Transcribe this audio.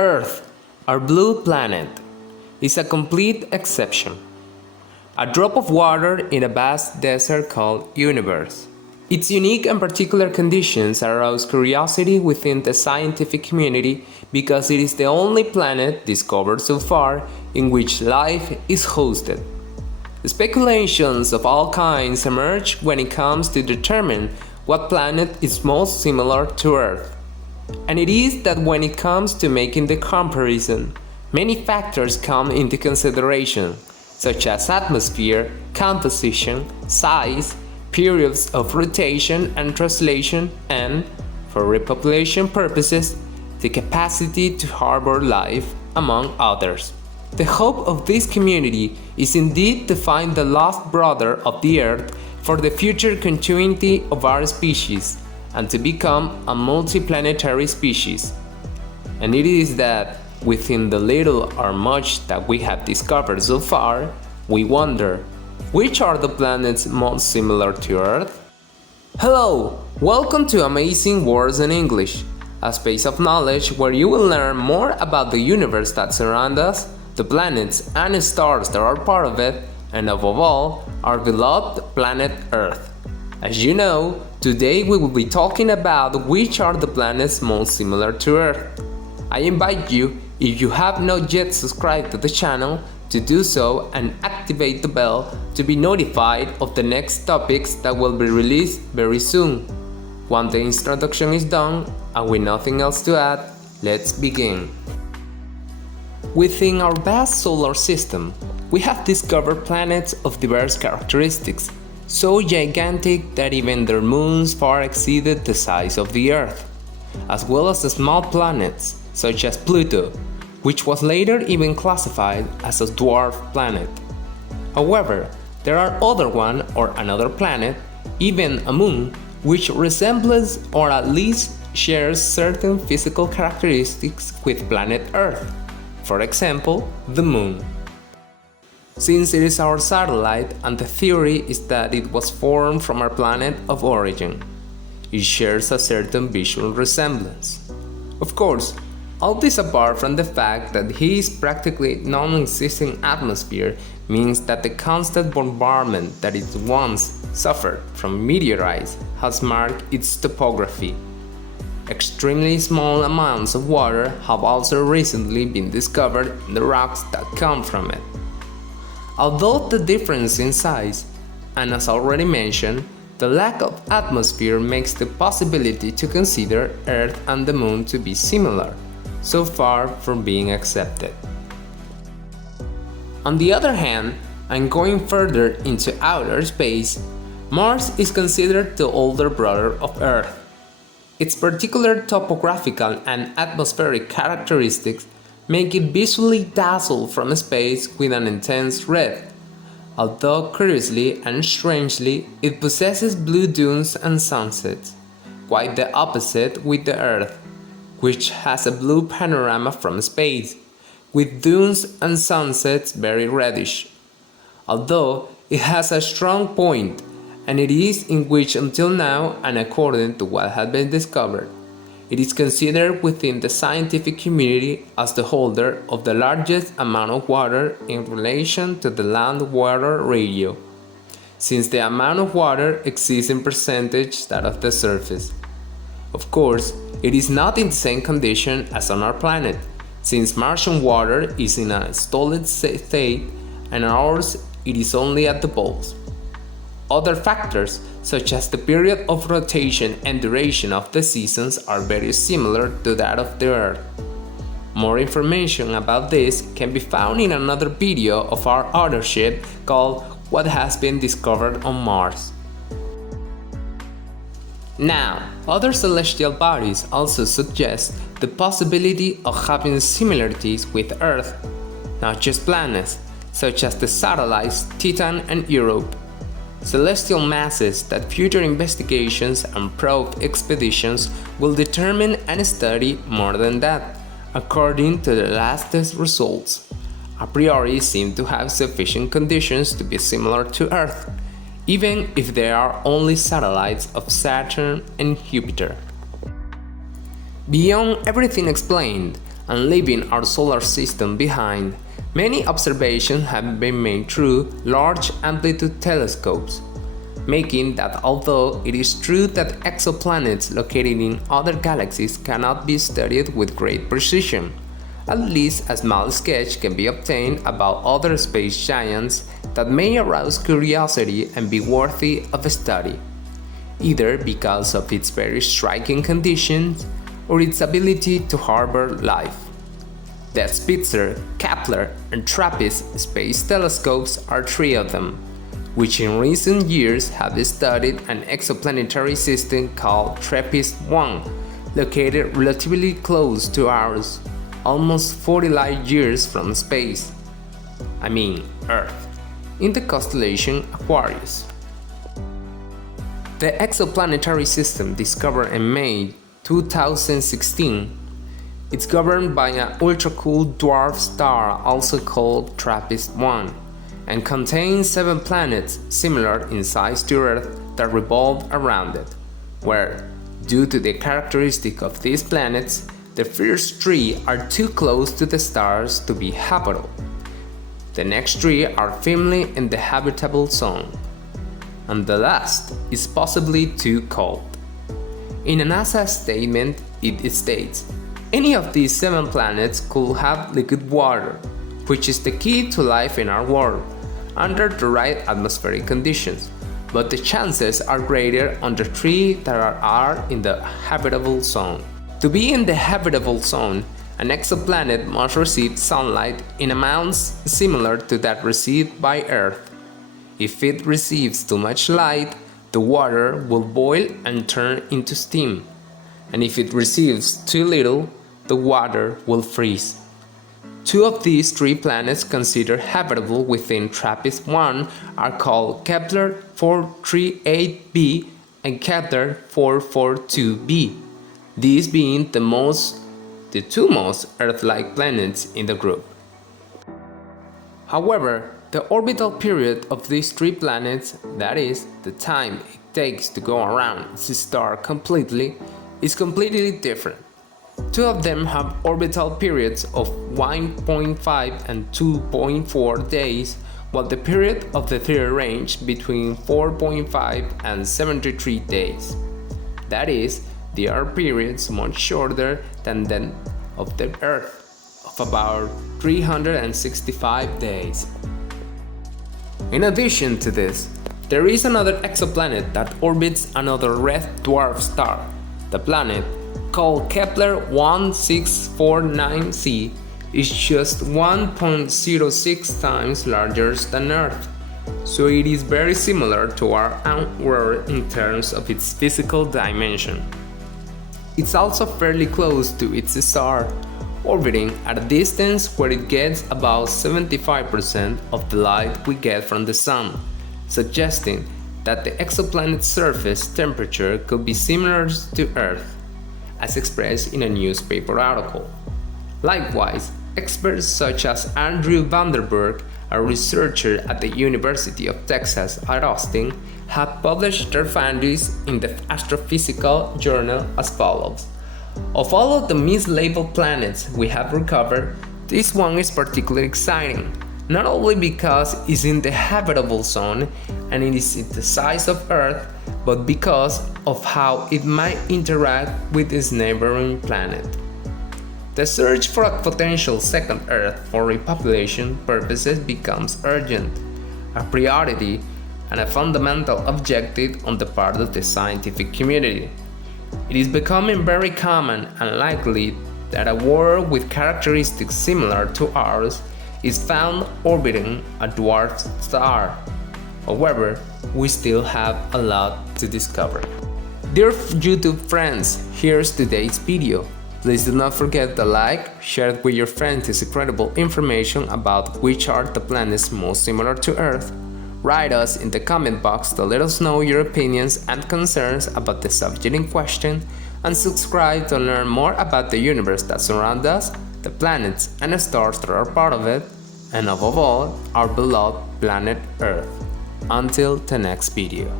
Earth, our blue planet, is a complete exception. A drop of water in a vast desert called universe. Its unique and particular conditions arouse curiosity within the scientific community because it is the only planet discovered so far in which life is hosted. Speculations of all kinds emerge when it comes to determine what planet is most similar to Earth. And it is that when it comes to making the comparison, many factors come into consideration, such as atmosphere, composition, size, periods of rotation and translation, and, for repopulation purposes, the capacity to harbor life, among others. The hope of this community is indeed to find the lost brother of the Earth for the future continuity of our species, and to become a multiplanetary species. And it is that, within the little or much that we have discovered so far, we wonder, which are the planets most similar to Earth? Hello! Welcome to Amazing Words in English, a space of knowledge where you will learn more about the universe that surrounds us, the planets and stars that are part of it, and above all, our beloved planet Earth. As you know, today we will be talking about which are the planets most similar to Earth. I invite you, if you have not yet subscribed to the channel, to do so and activate the bell to be notified of the next topics that will be released very soon. Once the introduction is done, and with nothing else to add, let's begin. Within our vast solar system, we have discovered planets of diverse characteristics, so gigantic that even their moons far exceeded the size of the Earth, as well as the small planets, such as Pluto, which was later even classified as a dwarf planet. However, there are other one or another planet, even a moon, which resembles or at least shares certain physical characteristics with planet Earth, for example, the Moon. Since it is our satellite and the theory is that it was formed from our planet of origin, it shares a certain visual resemblance. Of course, all this apart from the fact that his practically non-existing atmosphere means that the constant bombardment that it once suffered from meteorites has marked its topography. Extremely small amounts of water have also recently been discovered in the rocks that come from it. Although the difference in size, and as already mentioned, the lack of atmosphere makes the possibility to consider Earth and the Moon to be similar, so far from being accepted. On the other hand, and going further into outer space, Mars is considered the older brother of Earth. Its particular topographical and atmospheric characteristics make it visually dazzle from space with an intense red, although curiously and strangely it possesses blue dunes and sunsets, quite the opposite with the Earth, which has a blue panorama from space, with dunes and sunsets very reddish. Although it has a strong point, and it is in which until now, and according to what has been discovered, it is considered within the scientific community as the holder of the largest amount of water in relation to the land-water ratio, since the amount of water exceeds in percentage that of the surface. Of course, it is not in the same condition as on our planet, since Martian water is in a solid state and ours it is only at the poles. Other factors, such as the period of rotation and duration of the seasons, are very similar to that of the Earth. More information about this can be found in another video of our authorship called What Has Been Discovered on Mars. Now, other celestial bodies also suggest the possibility of having similarities with Earth, not just planets, such as the satellites Titan and Europe. Celestial masses that future investigations and probe expeditions will determine and study more than that, according to the latest results. A priori seem to have sufficient conditions to be similar to Earth, even if they are only satellites of Saturn and Jupiter. Beyond everything explained, and leaving our solar system behind, many observations have been made through large amplitude telescopes, making that although it is true that exoplanets located in other galaxies cannot be studied with great precision, at least a small sketch can be obtained about other space giants that may arouse curiosity and be worthy of study, either because of its very striking conditions or its ability to harbor life. The Spitzer, Kepler, and TRAPPIST space telescopes are three of them, which in recent years have studied an exoplanetary system called TRAPPIST-1, located relatively close to ours, almost 40 light-years from space. I mean Earth, in the constellation Aquarius. The exoplanetary system discovered in May 2016 is governed by an ultra-cool dwarf star also called TRAPPIST-1 and contains 7 planets similar in size to Earth that revolve around it, where, due to the characteristic of these planets, the first 3 are too close to the stars to be habitable. The next 3 are firmly in the habitable zone, and the last is possibly too cold. In a NASA statement, it states, any of these 7 planets could have liquid water, which is the key to life in our world, under the right atmospheric conditions, but the chances are greater on the 3 that are in the habitable zone. To be in the habitable zone, an exoplanet must receive sunlight in amounts similar to that received by Earth. If it receives too much light, the water will boil and turn into steam, and if it receives too little, the water will freeze. 2 of these 3 planets considered habitable within TRAPPIST-1 are called Kepler 438b and Kepler 442b, these being the 2 most Earth-like planets in the group. However, the orbital period of these 3 planets, that is, the time it takes to go around its star completely, is completely different. 2 of them have orbital periods of 1.5 and 2.4 days, while the period of the third range between 4.5 and 73 days. That is, they are periods much shorter than that of the Earth, of about 365 days. In addition to this, there is another exoplanet that orbits another red dwarf star. The planet, called Kepler 1649c, is just 1.06 times larger than Earth, so it is very similar to our own world in terms of its physical dimension. It's also fairly close to its star, orbiting at a distance where it gets about 75% of the light we get from the Sun, suggesting that the exoplanet's surface temperature could be similar to Earth, as expressed in a newspaper article. Likewise, experts such as Andrew Vanderburg, a researcher at the University of Texas at Austin, have published their findings in the Astrophysical Journal as follows. Of all of the mislabeled planets we have recovered, this one is particularly exciting, not only because it's in the habitable zone and it is the size of Earth, but because of how it might interact with its neighboring planet. The search for a potential second Earth for repopulation purposes becomes urgent, a priority, and a fundamental objective on the part of the scientific community. It is becoming very common and likely that a world with characteristics similar to ours is found orbiting a dwarf star. However, we still have a lot to discover. Dear YouTube friends, here's today's video. Please do not forget to like, share it with your friends this incredible information about which are the planets most similar to Earth. Write us in the comment box to let us know your opinions and concerns about the subject in question, and subscribe to learn more about the universe that surrounds us, the planets and the stars that are part of it, and above all, our beloved planet Earth. Until the next video.